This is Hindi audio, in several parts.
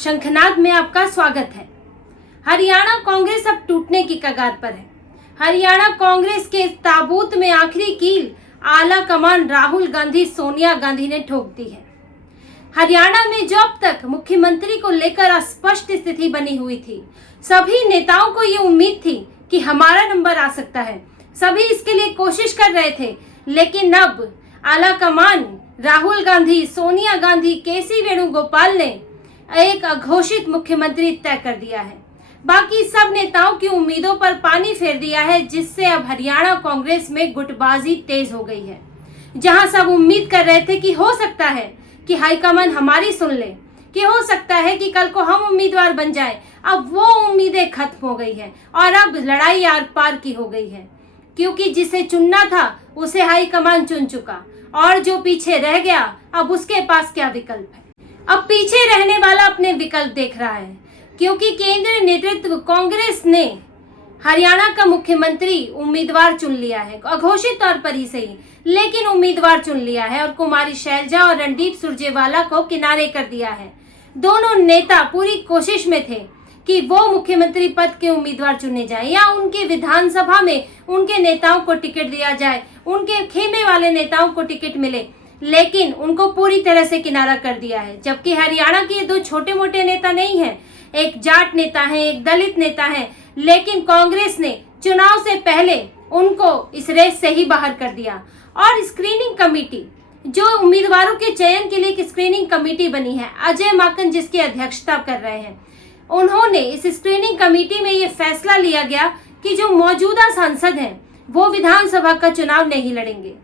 शंखनाद में आपका स्वागत है। हरियाणा कांग्रेस अब टूटने की कगार पर है। हरियाणा कांग्रेस के ताबूत में आखिरी कील आला कमान राहुल गांधी सोनिया गांधी ने ठोक दी है। हरियाणा में जो अब तक मुख्यमंत्री को लेकर अस्पष्ट स्थिति बनी हुई थी, सभी नेताओं को ये उम्मीद थी कि हमारा नंबर आ सकता है। सभी इसके लिए कोशिश कर रहे थे, लेकिन अब आला कमान राहुल गांधी, सोनिया गांधी, केसी वेणुगोपाल ने एक अघोषित मुख्यमंत्री तय कर दिया है। बाकी सब नेताओं की उम्मीदों पर पानी फेर दिया है, जिससे अब हरियाणा कांग्रेस में गुटबाजी तेज हो गई है। जहां सब उम्मीद कर रहे थे कि हो सकता है कि हाईकमान हमारी सुन ले, कि हो सकता है कि कल को हम उम्मीदवार बन जाएं, अब वो उम्मीदें खत्म हो गई है और अब लड़ाई आर पार की हो गई है, क्योंकि जिसे चुनना था उसे हाईकमान चुन चुका और जो पीछे रह गया अब उसके पास क्या विकल्प है। अब पीछे रहने वाला अपने विकल्प देख रहा है, क्योंकि केंद्रीय नेतृत्व कांग्रेस ने हरियाणा का मुख्यमंत्री उम्मीदवार चुन लिया है, अघोषित तौर पर ही सही, लेकिन उम्मीदवार चुन लिया है और कुमारी शैलजा और रणदीप सुरजेवाला को किनारे कर दिया है। दोनों नेता पूरी कोशिश में थे कि वो मुख्यमंत्री पद के उम्मीदवार चुने जाएं या उनके विधानसभा में उनके नेताओं को टिकट दिया जाए, उनके खेमे वाले नेताओं को टिकट मिले, लेकिन उनको पूरी तरह से किनारा कर दिया है। जबकि हरियाणा के दो छोटे मोटे नेता नहीं हैं, एक जाट नेता है, एक दलित नेता है, लेकिन कांग्रेस ने चुनाव से पहले उनको इस रेस से ही बाहर कर दिया। और स्क्रीनिंग कमेटी, जो उम्मीदवारों के चयन के लिए एक स्क्रीनिंग कमेटी बनी है, अजय माकन जिसकी अध्यक्षता कर रहे हैं, उन्होंने इस स्क्रीनिंग कमेटी में ये फैसला लिया गया कि जो मौजूदा सांसद हैं वो विधानसभा का चुनाव नहीं लड़ेंगे।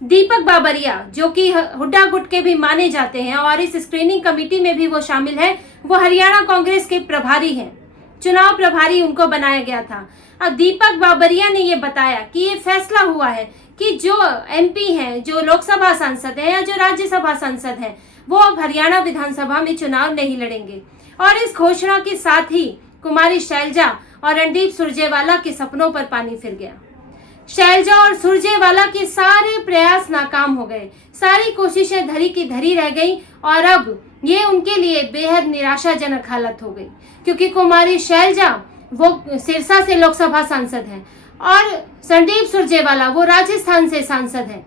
दीपक बाबरिया, जो कि हुड्डा गुट के भी माने जाते हैं और इस स्क्रीनिंग कमेटी में भी वो शामिल है, वो हरियाणा कांग्रेस के प्रभारी हैं, चुनाव प्रभारी उनको बनाया गया था। अब दीपक बाबरिया ने ये बताया कि ये फैसला हुआ है कि जो एमपी हैं, जो लोकसभा सांसद हैं या जो राज्यसभा सांसद हैं, वो अब हरियाणा विधानसभा में चुनाव नहीं लड़ेंगे। और इस घोषणा के साथ ही कुमारी शैलजा और रणदीप सुरजेवाला के सपनों पर पानी फिर गया। शैलजा और सुरजेवाला के सारे प्रयास नाकाम हो गए, सारी कोशिशें धरी की धरी रह गई और अब ये उनके लिए बेहद निराशाजनक हालत हो गई, क्योंकि कुमारी शैलजा वो सिरसा से लोकसभा सांसद हैं और रणदीप सुरजेवाला वो राजस्थान से सांसद हैं।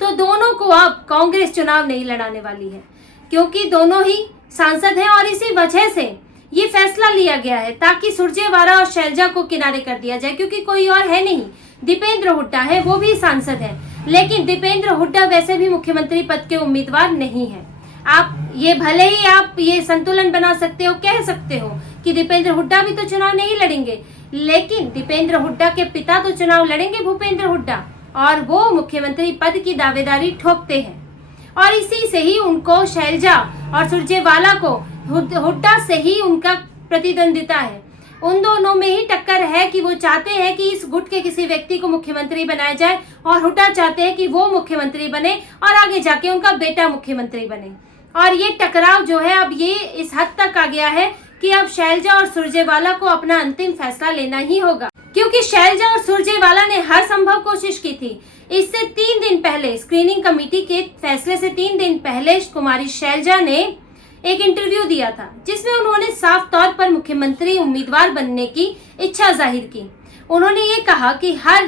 तो दोनों को अब कांग्रेस चुनाव नहीं लड़ाने वाली है, क्योंकि दोनों ही सांसद हैं और इसी वजह से ये फैसला लिया गया है ताकि सुरजेवाला और शैलजा को किनारे कर दिया जाए, क्योंकि कोई और है नहीं। दीपेंद्र हुड्डा है, वो भी सांसद है, लेकिन दीपेंद्र हुड्डा वैसे भी मुख्यमंत्री पद के उम्मीदवार नहीं है। आप ये भले ही आप ये संतुलन बना सकते हो, कह सकते हो कि दीपेंद्र हुड्डा भी तो चुनाव नहीं लड़ेंगे, लेकिन दीपेंद्र हुड्डा के पिता तो चुनाव लड़ेंगे, भूपेंद्र हुड्डा, और वो मुख्यमंत्री पद की दावेदारी ठोकते हैं। और इसी से ही उनको शैलजा और सुरजेवाला को हुड्डा से ही उनका प्रतिद्वंदिता है। उन दोनों में ही टक्कर है कि वो चाहते हैं कि इस गुट के किसी व्यक्ति को मुख्यमंत्री बनाया जाए और हुड्डा चाहते हैं कि वो मुख्यमंत्री बने और आगे जाके उनका बेटा मुख्यमंत्री बने। और ये टकराव जो है अब ये इस हद तक आ गया है कि अब शैलजा और सुरजेवाला को अपना अंतिम फैसला लेना ही होगा, क्योंकि शैलजा और सुरजेवाला ने हर संभव कोशिश की थी। इससे 3 दिन पहले, स्क्रीनिंग कमेटी के फैसले से 3 दिन पहले, कुमारी शैलजा ने एक इंटरव्यू दिया था, जिसमें उन्होंने साफ तौर पर मुख्यमंत्री उम्मीदवार बनने की इच्छा जाहिर की। उन्होंने ये कहा कि हर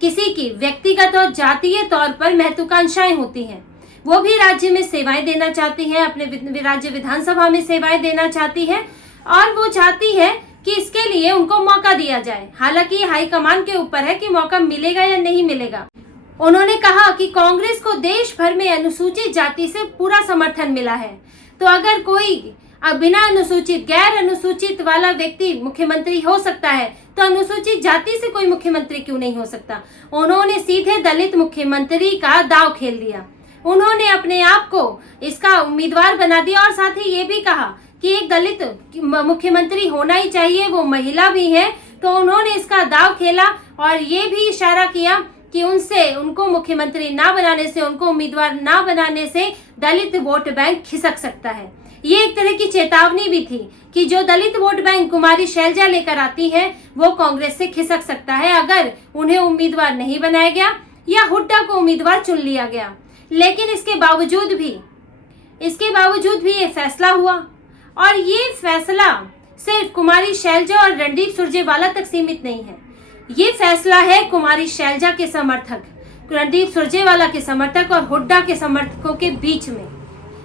किसी की व्यक्तिगत और जातीय तौर पर महत्वाकांक्षाएं होती हैं, वो भी राज्य में सेवाएं देना चाहती है, अपने राज्य विधानसभा में सेवाएं देना चाहती है और वो चाहती है कि इसके लिए उनको मौका दिया जाए। हालांकि हाईकमान के ऊपर है कि मौका मिलेगा या नहीं मिलेगा। उन्होंने कहा कि कांग्रेस को देश भर में अनुसूचित जाति से पूरा समर्थन मिला है, तो अगर कोई बिना अनुसूचित, गैर अनुसूचित वाला व्यक्ति मुख्यमंत्री हो सकता है, तो अनुसूचित जाति से कोई मुख्यमंत्री क्यों नहीं हो सकता। उन्होंने सीधे दलित मुख्यमंत्री का दांव खेल दिया। उन्होंने अपने आप को इसका उम्मीदवार बना दिया और साथ ही ये भी कहा कि एक दलित मुख्यमंत्री होना ही चाहिए, वो महिला भी है, तो उन्होंने इसका दांव खेला और ये भी इशारा किया कि उनको मुख्यमंत्री ना बनाने से, उनको उम्मीदवार ना बनाने से दलित वोट बैंक खिसक सकता है। ये एक तरह की चेतावनी भी थी कि जो दलित वोट बैंक कुमारी शैलजा लेकर आती है वो कांग्रेस से खिसक सकता है अगर उन्हें उम्मीदवार नहीं बनाया गया या हुड्डा को उम्मीदवार चुन लिया गया। लेकिन इसके बावजूद भी ये फैसला हुआ और ये फैसला सिर्फ कुमारी शैलजा और रणदीप सुरजेवाला तक सीमित नहीं है। ये फैसला है कुमारी शैलजा के समर्थक, रणदीप सुरजेवाला के समर्थक और हुड्डा के समर्थकों के बीच में।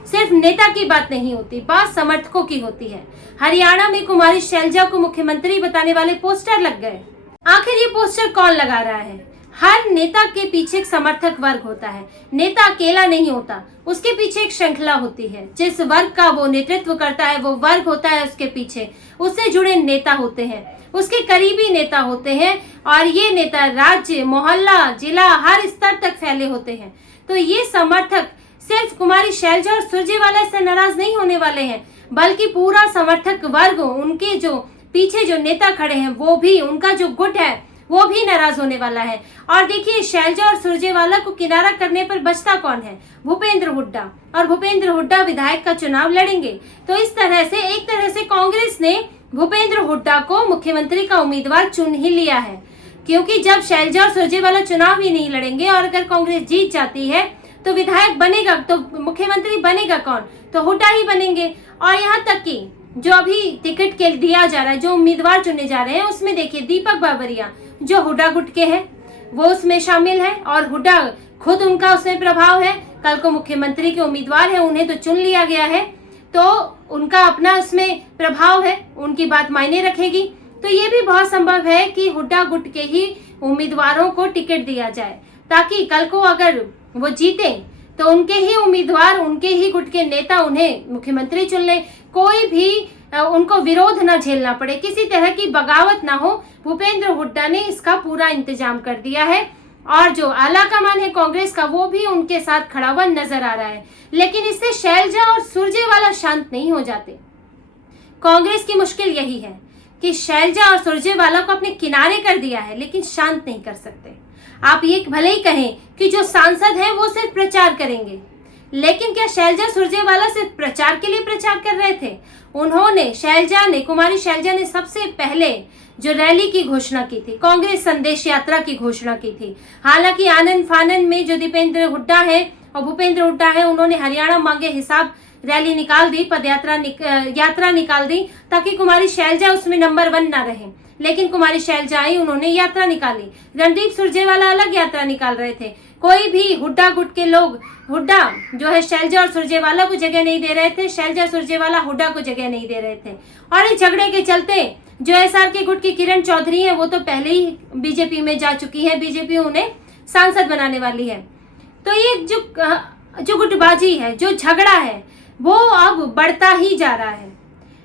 सिर्फ नेता की बात नहीं होती, बात समर्थकों की होती है। हरियाणा में कुमारी शैलजा को मुख्यमंत्री बताने वाले पोस्टर लग गए। आखिर ये पोस्टर कौन लगा रहा है? हर नेता के पीछे एक समर्थक वर्ग होता है। नेता अकेला नहीं होता, उसके पीछे एक श्रृंखला होती है। जिस वर्ग का वो नेतृत्व करता है वो वर्ग होता है उसके पीछे, उससे जुड़े नेता होते हैं, उसके करीबी नेता होते हैं और ये नेता राज्य, मोहल्ला, जिला, हर स्तर तक फैले होते हैं। तो ये समर्थक सिर्फ कुमारी शैलजा और सुरजेवाला से नाराज नहीं होने वाले हैं, बल्कि पूरा समर्थक वर्ग, उनके जो पीछे जो नेता खड़े हैं वो भी, उनका जो गुट है वो भी नाराज होने वाला है। और देखिए, शैलजा और सुरजेवाला को किनारा करने पर बचता कौन है? भूपेंद्र हुड्डा। और भूपेंद्र हुड्डा विधायक का चुनाव लड़ेंगे। तो इस तरह से एक तरह से कांग्रेस ने भूपेंद्र हुड्डा को मुख्यमंत्री का उम्मीदवार चुन ही लिया है, क्योंकि जब शैलजा और सुरजेवाला चुनाव ही नहीं लड़ेंगे और अगर कांग्रेस जीत जाती है तो विधायक बनेगा, तो मुख्यमंत्री बनेगा कौन? तो हुड्डा ही बनेंगे। और यहाँ तक कि जो अभी टिकट के दिया जा रहा है, जो उम्मीदवार चुने जा रहे हैं, उसमें देखिए दीपक बाबरिया जो हुड्डा गुट के हैं वो उसमें शामिल है और हुड्डा खुद, उनका उसमें प्रभाव है। कल को मुख्यमंत्री के उम्मीदवार है, उन्हें तो चुन लिया गया है, तो उनका अपना उसमें प्रभाव है, उनकी बात मायने रखेगी। तो ये भी बहुत संभव है कि हुड्डा गुट के ही उम्मीदवारों को टिकट दिया जाए, ताकि कल को अगर वो जीते तो उनके ही उम्मीदवार, उनके ही गुट के नेता उन्हें मुख्यमंत्री चुन ले, कोई भी उनको विरोध ना झेलना पड़े, किसी तरह की बगावत ना हो। भूपेंद्र हुड्डा ने इसका पूरा इंतजाम कर दिया है और जो आला कमान है कांग्रेस का वो भी उनके साथ खड़ा हुआ नजर आ रहा है। लेकिन इससे शैलजा और सुरजेवाला शांत नहीं हो जाते। कांग्रेस की मुश्किल यही है कि शैलजा और सुरजेवाला को अपने किनारे कर दिया है, लेकिन शांत नहीं कर सकते। आप ये भले ही कहें कि जो सांसद हैं वो सिर्फ प्रचार करेंगे, लेकिन क्या शैलजा सुरजेवाला सिर्फ प्रचार के लिए प्रचार कर रहे थे? उन्होंने, शैलजा ने, कुमारी शैलजा ने सबसे पहले जो रैली की घोषणा की थी, कांग्रेस संदेश यात्रा की घोषणा की थी। हालांकि आनंद फानन में जो दीपेंद्र हुड्डा है और भूपेंद्र हुड्डा है, उन्होंने हरियाणा मांगे हिसाब रैली निकाल दी, यात्रा निकाल दी, ताकि कुमारी शैलजा उसमें नंबर 1 ना रहे। लेकिन कुमारी शैलजा आई, उन्होंने यात्रा निकाली। रणदीप सुरजेवाला अलग यात्रा निकाल रहे थे। कोई भी हुड्डा गुट के लोग, हुड्डा जो है शैलजा और सुरजेवाला को जगह नहीं दे रहे थे, शैलजा सुरजेवाला हुड्डा को जगह नहीं दे रहे थे। और इस झगड़े के चलते जो एसआर के गुट की किरण चौधरी है वो तो पहले ही बीजेपी में जा चुकी है, बीजेपी उन्हें सांसद बनाने वाली है। तो ये जो गुटबाजी है, जो झगड़ा है, वो अब बढ़ता ही जा रहा है।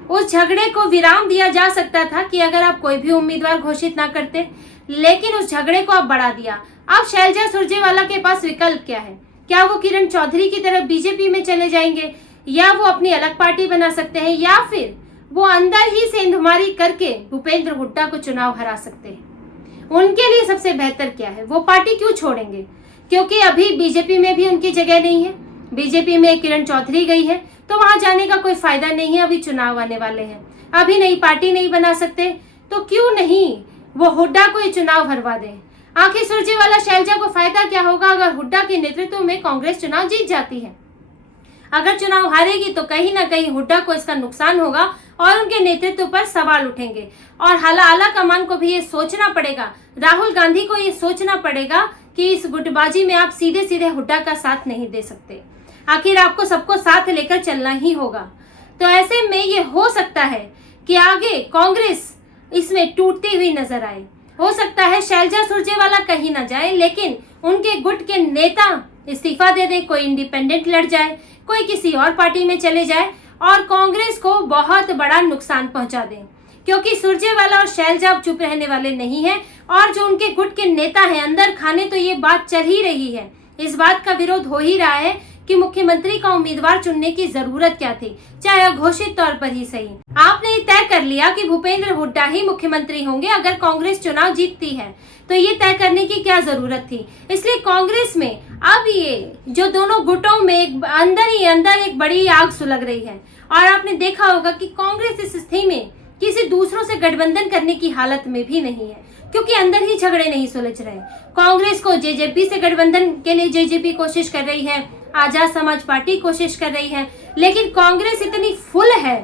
उस झगड़े को विराम दिया जा सकता था कि अगर आप कोई भी उम्मीदवार घोषित ना करते, लेकिन उस झगड़े को अब बढ़ा दिया। अब शैलजा सुरजेवाला के पास विकल्प क्या है? क्या वो किरण चौधरी की तरफ बीजेपी में चले जाएंगे, या वो अपनी अलग पार्टी बना सकते हैं, या फिर वो अंदर ही सेंधमारी करके भूपेंद्र हुड्डा को चुनाव हरा सकते हैं? उनके लिए सबसे बेहतर क्या है? वो पार्टी क्यों छोड़ेंगे? क्योंकि अभी बीजेपी में भी उनकी जगह नहीं है। बीजेपी में किरण चौधरी गई है, तो वहां जाने का कोई फायदा नहीं है। अभी चुनाव आने वाले हैं, अभी नई पार्टी नहीं बना सकते, तो क्यों नहीं वो हुड्डा को ये चुनाव हरवा दें? आखिर सुरजेवाला शैलजा को फायदा क्या होगा अगर हुड्डा के नेतृत्व में कांग्रेस चुनाव जीत जाती है? अगर चुनाव हारेगी तो कहीं ना कहीं हुड्डा को इसका नुकसान होगा और उनके नेतृत्व पर सवाल उठेंगे। और आला कमान को भी ये सोचना पड़ेगा, राहुल गांधी को ये सोचना पड़ेगा कि इस गुटबाजी में आप सीधे सीधे हुड्डा का साथ नहीं दे सकते। आखिर आपको सबको साथ लेकर चलना ही होगा। तो ऐसे में ये हो सकता है कि आगे कांग्रेस इसमें टूटती हुई नजर आए। हो सकता है शैलजा सुरजेवाला कहीं ना जाए, लेकिन उनके गुट के नेता इस्तीफा दे दे, कोई इंडिपेंडेंट लड़ जाए, कोई किसी और पार्टी में चले जाए और कांग्रेस को बहुत बड़ा नुकसान पहुंचा दे। क्योंकि सुरजेवाला और शैलजा अब चुप रहने वाले नहीं हैं और जो उनके गुट के नेता हैं अंदर खाने तो ये बात चल ही रही है, इस बात का विरोध हो ही रहा है कि मुख्यमंत्री का उम्मीदवार चुनने की जरूरत क्या थी, चाहे घोषित तौर पर ही सही। आपने तय कर लिया कि भूपेंद्र हुड्डा ही मुख्यमंत्री होंगे अगर कांग्रेस चुनाव जीतती है, तो ये तय करने की क्या जरूरत थी? इसलिए कांग्रेस में अब ये जो दोनों गुटों में अंदर ही अंदर एक बड़ी आग सुलग रही है। और आपने देखा होगा कि कांग्रेस इस स्थिति में किसी दूसरों से गठबंधन करने की हालत में भी नहीं है, क्योंकि अंदर ही झगड़े नहीं सुलझ रहे। कांग्रेस को जेजेपी से गठबंधन के लिए जेजेपी कोशिश कर रही है, आजाद समाज पार्टी कोशिश कर रही है, लेकिन कांग्रेस इतनी फुल है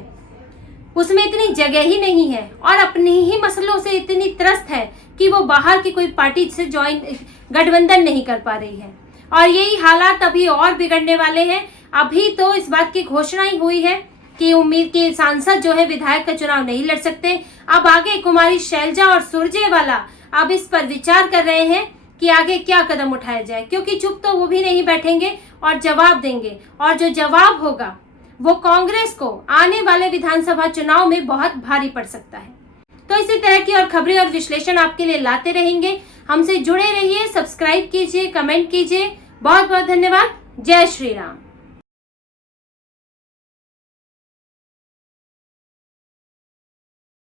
उसमें इतनी जगह ही नहीं है और अपने ही मसलों से इतनी त्रस्त है कि वो बाहर की कोई पार्टी से गठबंधन नहीं कर पा रही है। और यही हालात अभी और बिगड़ने वाले हैं। अभी तो इस बात की घोषणा ही हुई है कि उम्मीद के सांसद जो है विधायक का चुनाव नहीं लड़ सकते। अब आगे कुमारी शैलजा और सुरजेवाला अब इस पर विचार कर रहे हैं कि आगे क्या कदम उठाया जाए, क्योंकि चुप तो वो भी नहीं बैठेंगे और जवाब देंगे, और जो जवाब होगा वो कांग्रेस को आने वाले विधानसभा चुनाव में बहुत भारी पड़ सकता है। तो इसी तरह की और खबरें और विश्लेषण आपके लिए लाते रहेंगे। हमसे जुड़े रहिए, सब्सक्राइब कीजिए, कमेंट कीजिए। बहुत बहुत धन्यवाद। जय श्री राम।